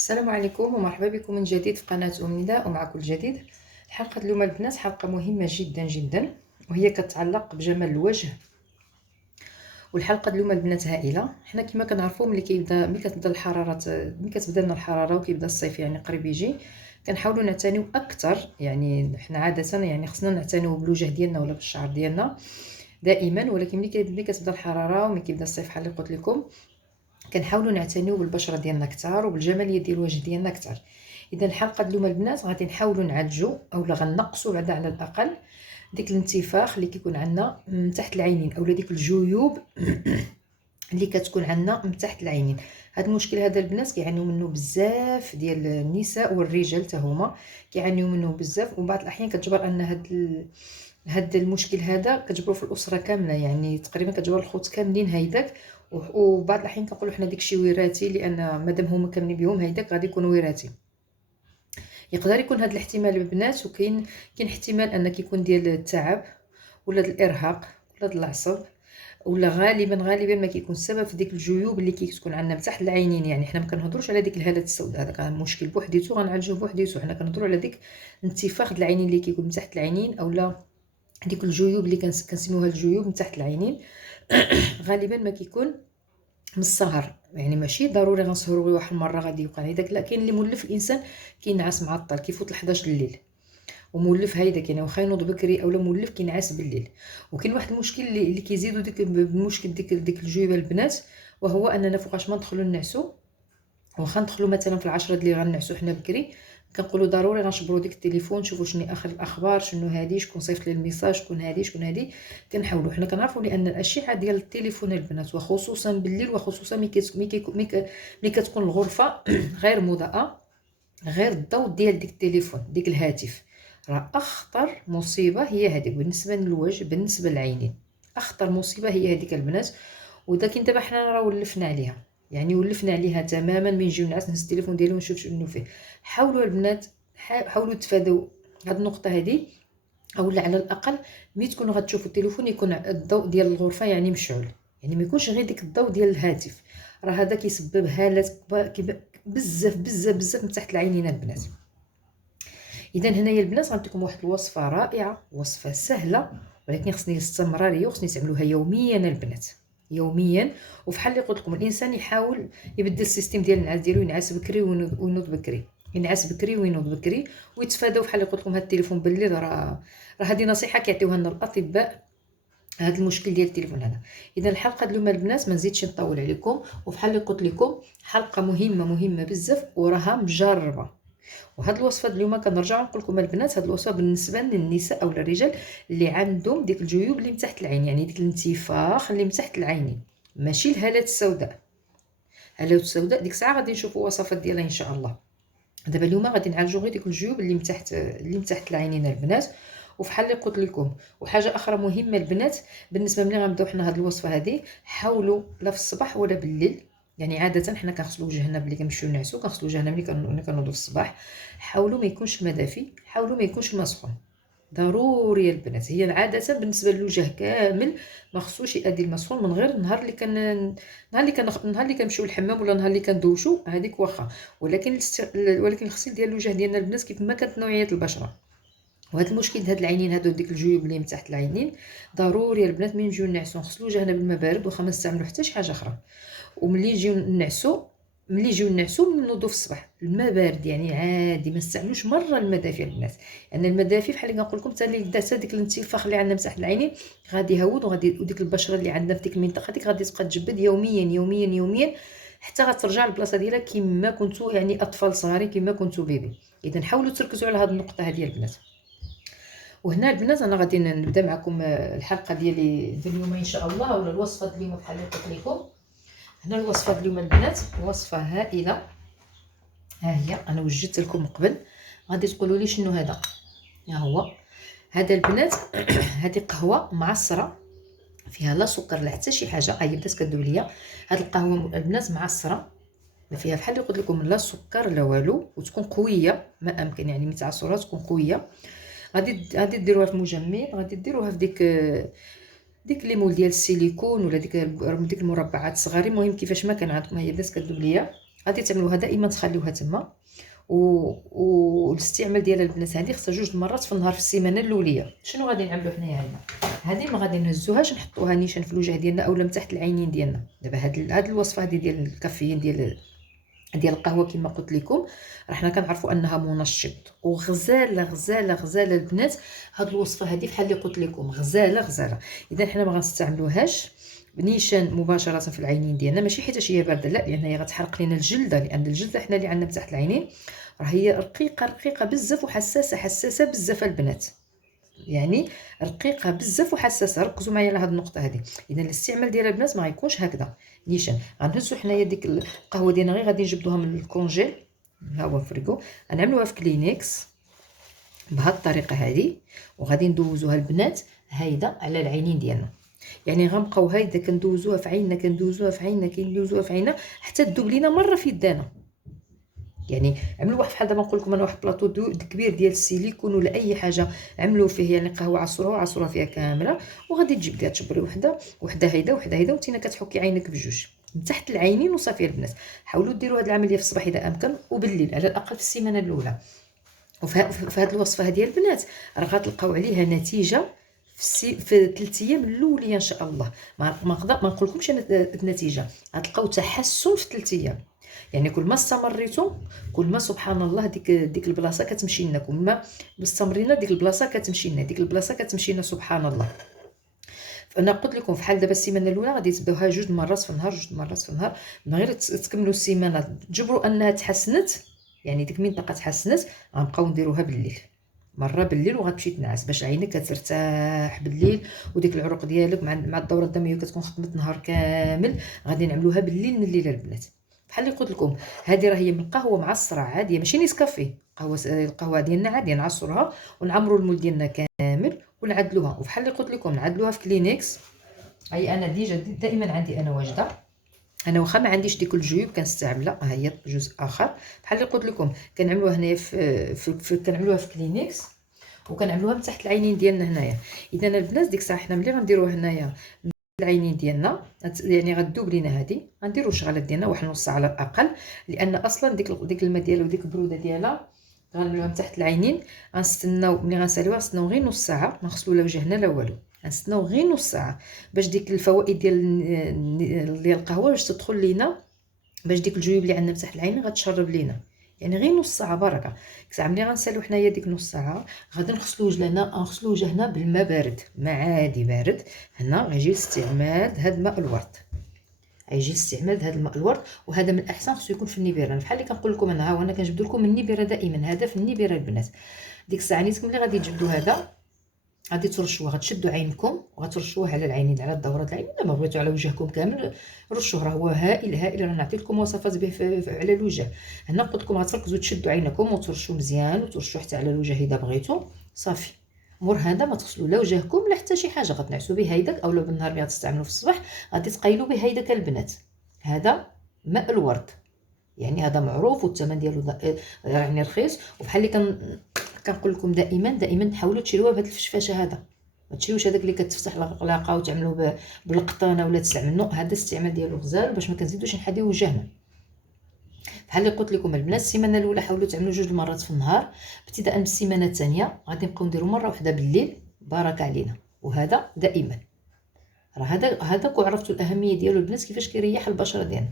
السلام عليكم ومرحبا بكم من جديد في قناة نداء ومعكم الجديد. الحلقة اليوم البنات حلقة مهمة جدا جدا، وهي كتعلق بجمال الوجه. والحلقة اليوم البنات هائلة. حنا كما كنعرفوا ملي كتبدا الحرارة، ملي كتبدا لنا الحرارة وكيبدا الصيف يعني قريب يجي، كنحاولوا نعتنيو اكثر. يعني حنا عادة يعني خصنا نعتنيو بالوجه ديالنا ولا بالشعر ديالنا دائما، ولكن ملي كتبدا الحرارة وملي كيبدا الصيف بحال اللي قلت لكم كنحاولوا نعتنيو بالبشره ديالنا اكثر وبالجماليه ديال الوجه ديالنا اكثر. اذا الحلقه اليوم البنات غادي نحاولوا نعالجوا اولا غنقصوا بعدا على الاقل ديك الانتفاخ اللي كيكون عندنا من تحت العينين، اولا ديك الجيوب اللي كتكون عندنا من تحت العينين. هذا المشكل هذا البنات كيعانيو منه بزاف ديال النساء والرجال حتى هما كيعانيو منه بزاف، وبعض الاحيان كتجبر ان هاد المشكل هذا كتجبروا في الاسره كامله، يعني تقريبا كتجبر الخوت كاملين هيداك. وبعض الاحيان كنقولوا حنا داكشي وراثي، لان مادام هما كاملين بهم هيداك غادي يكون وراثي. يقدر يكون هذا الاحتمال البنات، وكاين احتمال ان كيكون ديال التعب ولا الارهاق ولا العصب، ولا غالبا ما كيكون السبب في ديك الجيوب اللي كتكون عندنا من تحت العينين. يعني حنا ما كنهضروش على ديك الهالات السوداء، هذا كان مشكل بوحديتو غنعالجوه بوحديتو. حنا كنهضروا على ديك انتفاخ العينين اللي كيكون من تحت العينين، اولا ديك الجيوب اللي كنسميوها الجيوب من تحت العينين. غالبا ما كيكون من السهر، يعني ماشي ضروري غنسهروا غير واحد المره غادي يوقع هيداك، لا كاين اللي مولف الانسان كينعس معطل كيفوت 11 الليل ومولف هيداك، يعني واخا ينوض بكري اولا مولف كينعس بالليل. وكاين واحد المشكل اللي كيزيدوا ديك المشكل ديك الجيوب البنات، وهو اننا فوقاش ما ندخلوا نعسوا، واخا ندخلوا مثلا في 10 الليل غنعسوا حنا بكري، كنقولوا ضروري غنشبروا ديك التليفون نشوفوا شنو اخر الاخبار، شنو هادي، شكون صيفط لي الميساج، شكون هادي شكون هادي. كنحاولوا حنا كنعرفوا لان الاشعه ديال التليفون البنات وخصوصا بالليل، وخصوصا ملي كتكون الغرفه غير مضاءه، غير الضوء ديال ديك التليفون ديك الهاتف، راه اخطر مصيبه هي هذيك بالنسبه للوجه، بالنسبه للعينين. اخطر مصيبه هي هذيك البنات. ولكن دابا حنا راه ولفنا عليها، يعني ولفنا عليها تماما. من نجيو نعس نهز التليفون ديالي ونشوف شنو فيه. حاولوا البنات، حاولوا تفادوا هاد النقطه هذه، اولا على الاقل ملي تكونوا غتشوفوا التليفون يكون الضوء ديال الغرفه يعني مشعول، يعني ما يكونش غير ديك الضوء ديال الهاتف. راه هذا كيسبب هالات بزاف بزاف بزاف من تحت العينين البنات. اذا هنايا البنات غنعطيكم واحد الوصفه رائعه، وصفه سهله، ولكن خصني الاستمراريه وخصني تعملوها يوميا البنات، يوميا. وفحال اللي قلت لكم الانسان يحاول يبدل السيستم ديال النعاس ديالو، ينعس بكري وينوض بكري، ينعس بكري وينوض بكري، ويتفاداو بحال اللي قلت لكم هاد التليفون بالليل. راه هذه نصيحه كيعطيوها لنا الاطباء، هذا المشكل ديال التليفون هذا. اذا الحلقه اليوم البنات ما نزيدش نطول عليكم، وبحال اللي قلت لكم حلقه مهمه بزاف وراها مجربه. وهاد الوصفه اليوم كنرجع نقول لكم البنات، هاد الوصفه بالنسبه للنساء او للرجال اللي عندهم ديك الجيوب اللي من تحت العين، يعني ديك الانتفاخ اللي من تحت العينين، ماشي الهالات السوداء. الهالات السوداء ديك الساعه غادي نشوفوا وصفات ديالها ان شاء الله. دابا اليوم غادي نعالجوا غير ديك الجيوب اللي من تحت العينين البنات. وفحال اللي قلت لكم، وحاجه اخرى مهمه البنات، بالنسبه ملي غنبداو حنا هاد الوصفه هذه، حاولوا لا في الصباح ولا بالليل. يعني عاده حنا كنغسلوا وجهنا ملي كنمشيو نعسو، كنغسلوا وجهنا ملي كنوضوا في الصباح. حاولوا ما يكونش الماء دافي، حاولوا ما يكونش الماء سخون، ضروري البنات. هي عاده بالنسبه للوجه كامل ما خصوش يادي الماء سخون، من غير النهار اللي نهار اللي كنمشيو للحمام ولا نهار اللي كندوشو هذيك واخا. ولكن الغسيل ديال الوجه ديالنا البنات كيف ما كانت نوعيه البشره، وهذا المشكل هاد العينين هادو ديك الجيوب اللي من تحت العينين، ضروري البنات ملي نجيو نعسو نغسلوا وجهنا بالماء بارد، وخا ما نستعملوا حتى شي حاجه اخرى. وملي نجيو نعسو، نوضوا في الصباح الماء بارد، يعني عادي ما نستعملوش مره الماء دافي البنات. لان الماء دافي بحال اللي كنقول لكم حتى اللي دات ديك الانتفاخ اللي عندنا من تحت العينين غادي يهود، وديك البشره اللي عندنا في ديك المنطقه ديك غادي تبقى تجبد يوميا يوميا يوميا، حتى غترجع للبلاصه ديالها كما كنتو يعني اطفال صغارين، كما كنتو بيبي. اذا حاولوا تركزوا على هذه النقطه هذه البنات. وهنا البنات انا غادي نبدا معكم الحلقه ديالي اليوم ان شاء الله، ولا الوصفه اليوم بحال اللي قلت لكم. هنا الوصفه اليوم البنات وصفه هائله، ها هي انا وجدت لكم قبل. غادي تقولوا لي شنو هذا. ها هو هذا البنات هذه قهوه معصره فيها لا سكر لا حتى شي حاجه. هي بدات كدوي ليا هذه القهوه البنات معصره، ما فيها بحال اللي قلت لكم لا سكر لا والو، وتكون قويه ما امكن، يعني متعصره تكون قويه. غادي ديروها في مجمد، غادي ديروها في ديك لي مول ديال السيليكون، ولا ديك المربعات الصغارين، المهم كيفاش ما كان عندكم. هي بدات كدوب ليا غادي تعملوها دائما، تخليوها تما. والاستعمال ديال البنات هذه خصها 2 مرات في النهار في السيمانه الاوليه. شنو غادي نعملوا حنايا عندنا؟ هذه ما غادي نهزوهاش نحطوها نيشان في الوجه ديالنا اولا من تحت العينين ديالنا. دابا هاد الوصفه هذه ديال الكافيين ديال القهوه كما قلت لكم، راه حنا كنعرفوا انها منشط وغزاله غزاله غزاله البنات. هاد الوصفه هذه بحال اللي قلت لكم غزاله غزاله. اذا حنا ما غنستعملوهاش نيشان مباشره في العينين ديالنا، ماشي حيت هي بارده، لا، لان هي غتحرق لنا الجلده، لان الجلده حنا اللي عندنا من تحت العينين راه هي رقيقه رقيقه بزاف وحساسه حساسه بزاف البنات، يعني رقيقه بزاف وحساسه. ركزوا معايا على هذه النقطه هذه. اذا الاستعمال ديال البنات ما غيكونش هكذا نيشان. غنهزوا حنايا ديك القهوه ديالنا، غير غادي نجبدوها من الكونجيل، ها هو فريكو، غنعملوها في كلينكس بهذه الطريقه هذه، وغادي ندوزوها البنات هايده على العينين ديالنا. يعني غنبقاو هايده كندوزوها في عيننا، كندوزوها في عيننا، كندوزوها في عيننا حتى تذوب لينا مره في يدانا. يعني عملوا واحد بحال دابا نقول لكم انا واحد بلاطو كبير ديال السيليكون ولا اي حاجه، عملوا فيه يعني قهوه عصروها فيها كامله، وغادي تجبديها تشبري وحده هيدا وحده هيدا، وانتينا كتحكي عينك بجوج من تحت العينين وصافي البنات. حاولوا ديروا هذه العمليه في الصباح اذا امكن، وبالليل على الاقل في السيمانه الاولى. وفي هذه الوصفه هذه البنات راه غتلقاو عليها نتيجه في 3 ايام الاوليه ان شاء الله. ما نقول لكمش انا النتيجه، غتلقاو تحسن في 3 ايام. يعني كل ما استمريتوا كل ما سبحان الله ديك البلاصه كتمشي لنا، كل ما استمرينا ديك البلاصه كتمشي لنا، ديك البلاصه كتمشي لنا سبحان الله. فانا قلت لكم فحال دابا السيمانه الاولى غادي تبداوها 2 مرات في النهار، 2 مرات في النهار، من غير تكملوا السيمانه تجبروا انها تحسنت، يعني ديك المنطقه تحسنت. غنبقاو نديروها بالليل، مره بالليل وغتمشي تنعس باش عينك كترتاح بالليل، وديك العروق ديالك مع الدوره الدمويه كتكون خدمت نهار كامل. غادي نعملوها بالليل من الليله البنات. بحال اللي قلت لكم هذه راه هي من القهوه معصره عاديه، ماشي نيسكافي، القهوه ديالنا عاديه نعصروها ونعمروا المول ديالنا كامل ونعدلوها. وبحال اللي قلت لكم نعدلوها في كلينكس. اي انا دائما عندي انا واجده، انا واخا ما عنديش ديك الجيوب كنستعملها، ها هي جزء اخر. بحال اللي قلت لكم كنعملوها هنايا كنعملوها في كلينكس، وكنعملوها من تحت العينين ديالنا هنايا. اذا البنات ديك الساعه حنا ملي غنديروها هنايا العينين ديالنا، يعني غتذوب لينا هذه، غنديروا الشغلات ديالنا واحد نص ساعه على الاقل، لان اصلا ديك الماء ديالها وديك البروده ديالها غنعملوها من تحت العينين. غنستناو ملي غنساليوها نستناو غير نص ساعه، ما نغسلوا لا وجهنا لا والو، غنستناو غير نص ساعه باش ديك الفوائد ديال القهوه باش تدخل لينا، باش ديك الجيوب اللي عندنا من تحت العين غتشرب لينا. يعني غير نص ساعه بركه. ساعه ملي غنساليو حنايا ديك نص ساعه غادي نغسلوا وجهنا بالماء بارد، ماء عادي بارد. هنا غيجي استعمال هذا الماء الورد، غيجي استعمال هذا الماء الورد، وهذا من الاحسن خصو يكون في النيبيره. بحال اللي كنقول لكم انا، ها وانا كنجبد لكم من النيبيره دائما، هذا في النيبيره البنات. ديك الساعه نيتكم ملي غادي تجبدوا هذا غادي ترشوه، غتشدوا عينكم وغترشوه على العينين، على الدورات العين، الا ما بغيتوا على وجهكم كامل رشوه، راه هو هائل هائل. راه نعطي لكم وصفات به على الوجه. هنا قلت لكم غتركزوا تشدوا عينكم وترشوا مزيان، وترشوا حتى على الوجه اذا بغيتوا صافي. مور هذا ما تغسلوا لا وجهكم لا حتى شي حاجه، غتنعسوا به هيداك، اولا بالنهار ملي غتستعملوا في الصباح غادي تقيلوا به هيداك البنات. هذا ماء الورد، يعني هذا معروف والثمن ديالو يعني رخيص. وبحال اللي كنقول لكم دائما حاولوا تشريوه بهذا الفشفاشه هذا، ما تشريوش هذاك اللي كتفتح القلاقه وتعملوه بالقطانه ولا تستعملوا، هذا الاستعمال ديالو غزال باش ما كنزيدوش نحديو وجهنا. بحال اللي قلت لكم البنات السيمانه الاولى حاولوا تعملوا 2 مرات في النهار، ابتداء من السيمانه الثانيه غادي نبقاو نديروا مره واحده بالليل، بارك علينا. وهذا دائما راه هذاك وعرفتوا الاهميه ديالو البنات كيفاش كيريح البشره ديالنا.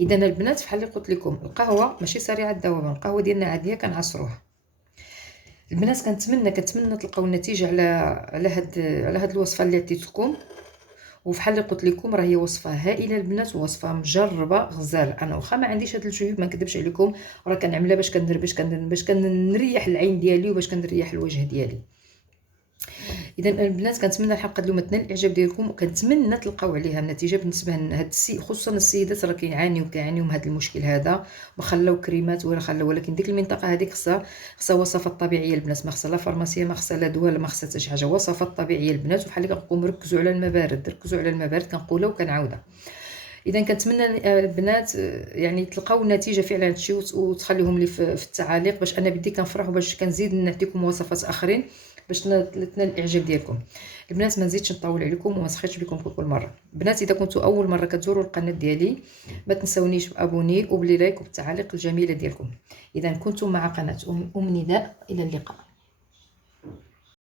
اذا البنات بحال اللي قلت لكم القهوه ماشي سريعه الذوبان، القهوه ديالنا عاديه كنعصروها. البنات كنتمنى تلقاو النتيجه على هاد الوصفه اللي عطيت لكم. وفحال اللي قلت لكم راه هي وصفه هائله البنات، ووصفه مجربه غزال. انا واخا ما عنديش هاد الجيوب ما نكذبش عليكم، راه كنعملها باش كنريح العين ديالي وباش كنريح الوجه ديالي. اذا البنات كنتمنى الحلقه اليوم تنال الاعجاب ديالكم، وكنتمنى تلقاو عليها النتيجه. بالنسبه لهاد خصوصا السيدات راه كيعانيو من هذا المشكل هذا، وخلاو كريمات ولا خلاو، ولكن ديك المنطقه هذيك خصها وصفات طبيعيه البنات، ما خصها لا فارماسيه، ما خصها لا دواء، ما خصها حتى شي حاجه، وصفات طبيعيه البنات. وبحال اللي كنقولوا ركزوا على الماء بارد، كنقولها وكنعاودها. اذا كنتمنى البنات يعني تلقاو النتيجه فعلا هادشي، وتخليهم لي في التعاليق باش انا بدي كنفرح، وباش كنزيد نعطيكم وصفات اخرين باش تنال الاعجاب ديالكم. البنات ما نزيدش نطول عليكم وما سخيتش بكم كل مره. البنات اذا كنتوا اول مره كتزوروا القناه ديالي ما تنسونيش بابوني وبلي لايك وبالتعاليق الجميله ديالكم. اذا كنتم مع قناه ام نداء، الى اللقاء.